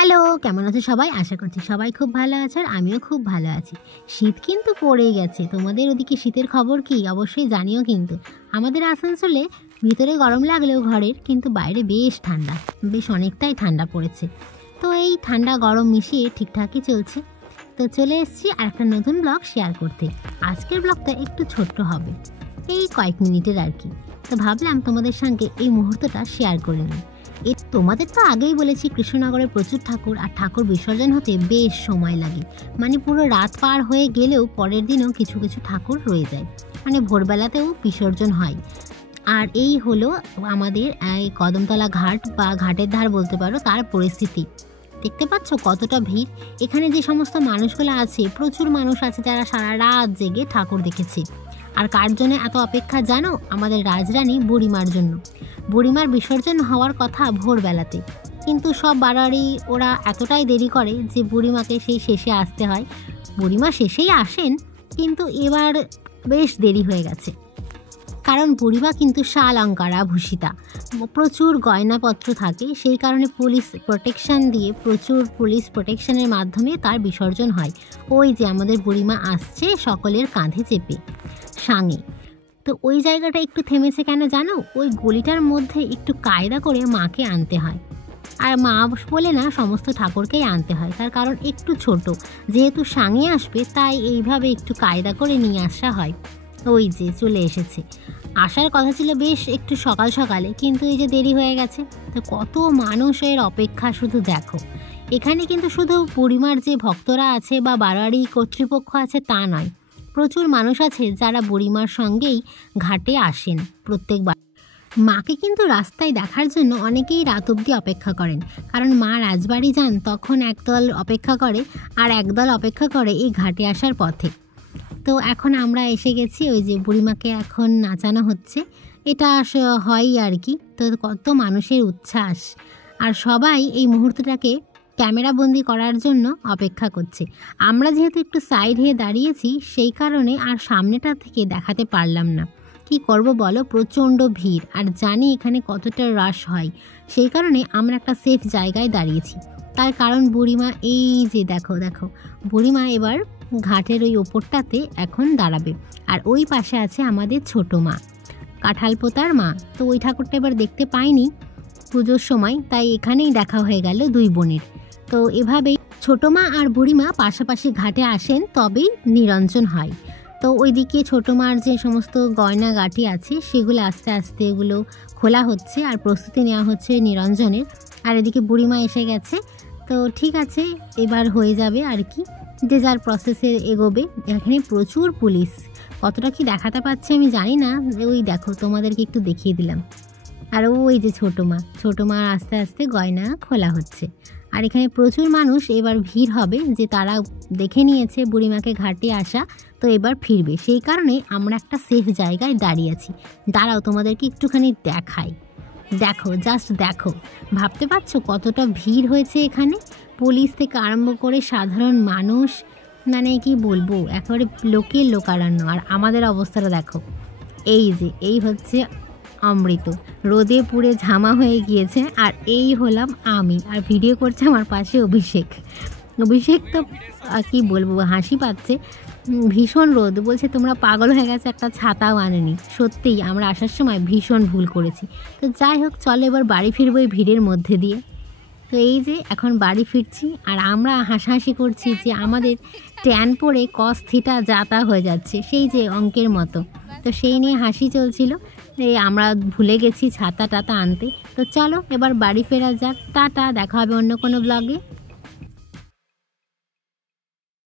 Hello, কেমন আছো সবাই? আশা করছি সবাই খুব ভালো আছে আর আমিও খুব ভালো আছি। শীত কিন্তু পড়েই গেছে। তোমাদের ওদিকে শীতের খবর কি অবশ্যই জানিও কিন্তু। আমাদের আসানসোলে ভিতরে গরম লাগলেও ঘরের কিন্তু বাইরে বেশ ঠান্ডা, বেশ অনেকটাই ঠান্ডা পড়েছে। তো এই ঠান্ডা গরম মিশিয়ে ঠিকঠাকই চলছে। তো চলে এসেছি আর একটা নতুন ব্লগ শেয়ার করতে। আজকের ব্লগটা একটু ছোট্ট হবে, এই কয়েক মিনিটের আর কি। তো ভাবলাম তোমাদের সঙ্গে এই মুহূর্তটা শেয়ার করে নিই। তোমাদের তো আগেই বলেছি কৃষ্ণনগরে প্রচুর ঠাকুর, আর ঠাকুর বিসর্জন হতে বেশ সময় লাগে। মানে পুরো রাত পার হয়ে গেলেও পরের দিনও কিছু কিছু ঠাকুর রয়ে যায়, মানে ভোরবেলাতেও বিসর্জন হয়। আর এই হলো আমাদের এই কদমতলা ঘাট বা ঘাটের ধার বলতে পারো, তার পরিস্থিতি। দেখতে পাচ্ছ কতটা ভিড়। এখানে যে সমস্ত মানুষগুলো আছে, প্রচুর মানুষ আছে যারা সারা রাত জেগে ঠাকুর দেখেছে। আর কার জন্য এত অপেক্ষা জানো? আমাদের রাজরানী বুড়িমার জন্য। বুড়িমার বিসর্জন হওয়ার কথা ভোরবেলাতে, কিন্তু সব বাড়াড়ি ওরা এতটাই দেরি করে যে বুড়িমাকে সেই শেষে আসতে হয়। বুড়িমা শেষেই আসেন, কিন্তু এবার বেশ দেরি হয়ে গেছে। কারণ বুড়িমা কিন্তু শালঙ্কারা ভূষিতা, প্রচুর গয়নাপত্র থাকে, সেই কারণে পুলিশ প্রোটেকশন দিয়ে, প্রচুর পুলিশ প্রোটেকশনের মাধ্যমে তার বিসর্জন হয়। ওই যে আমাদের বুড়িমা আসছে সকলের কাঁধে চেপে সাঙে। তো ওই জায়গাটা একটু থেমেছে কেন জানো? ওই গলিটার মধ্যে একটু কায়দা করে মাকে আনতে হয়। আর মা বলে না, সমস্ত ঠাকুরকেই আনতে হয়, তার কারণ একটু ছোট, যেহেতু সাঙে আসবে তাই এইভাবে একটু কায়দা করে নিয়ে আসা হয়। ওই যে চলে এসেছে। আসার কথা ছিল বেশ একটু সকাল সকালে, কিন্তু এই যে দেরি হয়ে গেছে। তো কত মানুষের অপেক্ষা শুধু দেখো। এখানে কিন্তু শুধু বুড়িমার যে ভক্তরা আছে বা বাড়াড়ি কর্তৃপক্ষ আছে তা নয়, প্রচুর মানুষ আছে যারা বুড়িমার সঙ্গেই ঘাটে আসেন প্রত্যেকবার। মাকে কিন্তু রাস্তায় দেখার জন্য অনেকেই রাত অবধি অপেক্ষা করেন, কারণ মা রাজবাড়ি যান তখন একদল অপেক্ষা করে, আর একদল অপেক্ষা করে এই ঘাটে আসার পথে। তো এখন আমরা এসে গেছি, ওই যে বুড়িমাকে এখন নাচানো হচ্ছে, এটা হয় আর কি। তো কত মানুষের উচ্ছ্বাস, আর সবাই এই মুহূর্তটাকে ক্যামেরাবন্দি করার জন্য অপেক্ষা করছে। আমরা যেহেতু একটু সাইড হয়ে দাঁড়িয়েছি, সেই কারণে আর সামনেটা থেকে দেখাতে পারলাম না। কি করব বলো, প্রচণ্ড ভিড়, আর জানি এখানে কতটা রাশ হয়, সেই কারণে আমরা একটা সেফ জায়গায় দাঁড়িয়েছি। তার কারণ বুড়িমা এই যে দেখো দেখো, বুড়িমা এবার ঘাটের ওই ওপরটাতে এখন দাঁড়াবে। আর ওই পাশে আছে আমাদের ছোটো মা, কাঁঠালপোতার মা। তো ওই ঠাকুরটা এবার দেখতে পাইনি পুজোর সময়, তাই এখানেই দেখা হয়ে গেল দুই বোনের। তো এভাবেই ছোটো মা আর বুড়িমা পাশাপাশি ঘাটে আসেন, তবেই নিরঞ্জন হয়। তো ওইদিকে ছোটো মার যে সমস্ত গয়না গাঁটি আছে সেগুলো আস্তে আস্তে এগুলো খোলা হচ্ছে আর প্রস্তুতি নেওয়া হচ্ছে নিরঞ্জনের। আর এদিকে বুড়িমা এসে গেছে। তো ঠিক আছে, এবার হয়ে যাবে আর কি, যে যার প্রসেসে এগোবে। এখানে প্রচুর পুলিশ, কতটা কি দেখাতে পাচ্ছে আমি জানি না, ওই দেখো তোমাদেরকে একটু দেখিয়ে দিলাম। আর ওই যে ছোটো মা আস্তে আস্তে গয়না খোলা হচ্ছে। আর এখানে প্রচুর মানুষ, এবার ভিড় হবে, যে তারা দেখে নিয়েছে বুড়িমাকে ঘাটে আসা, তো এবার ফিরবে। সেই কারণে আমরা একটা সেফ জায়গায় দাঁড়িয়ে আছি। দাঁড়াও তোমাদেরকে একটুখানি দেখাই। দেখো, জাস্ট দেখো, ভাবতে পারছো কতটা ভিড় হয়েছে এখানে। পুলিশ থেকে আরম্ভ করে সাধারণ মানুষ, মানে কি বলবো, একেবারে লোকের লোকারণ্য। আর আমাদের অবস্থাটা দেখো, এই যে এই হচ্ছে অমৃত, রোদে পুড়ে ঝামা হয়ে গিয়েছে, আর এই হলাম আমি, আর ভিডিও করছে আমার পাশে অভিষেক। অভিষেক তো কি বলবো, হাসি পাচ্ছে, ভীষণ রোদ, বলছে তোমরা পাগল হয়ে গেছে, একটা ছাতাও আনেনি। সত্যিই আমরা আসার সময় ভীষণ ভুল করেছি। তো যাই হোক, চলো এবার বাড়ি ফিরবো এই ভিড়ের মধ্যে দিয়ে। তো এই যে এখন বাড়ি ফিরছি, আর আমরা হাসাহাসি করছি যে আমাদের ট্যান পরে কস থিটা যাতা হয়ে যাচ্ছে, সেই যে অঙ্কের মতো। তো সেই নিয়ে হাসি চলছিল, এই আমরা ভুলে গেছি ছাতা টাতা আনতে। তো চলো এবার বাড়ি ফেরা যাক। টাটা, দেখা হবে অন্য কোনো ব্লগে।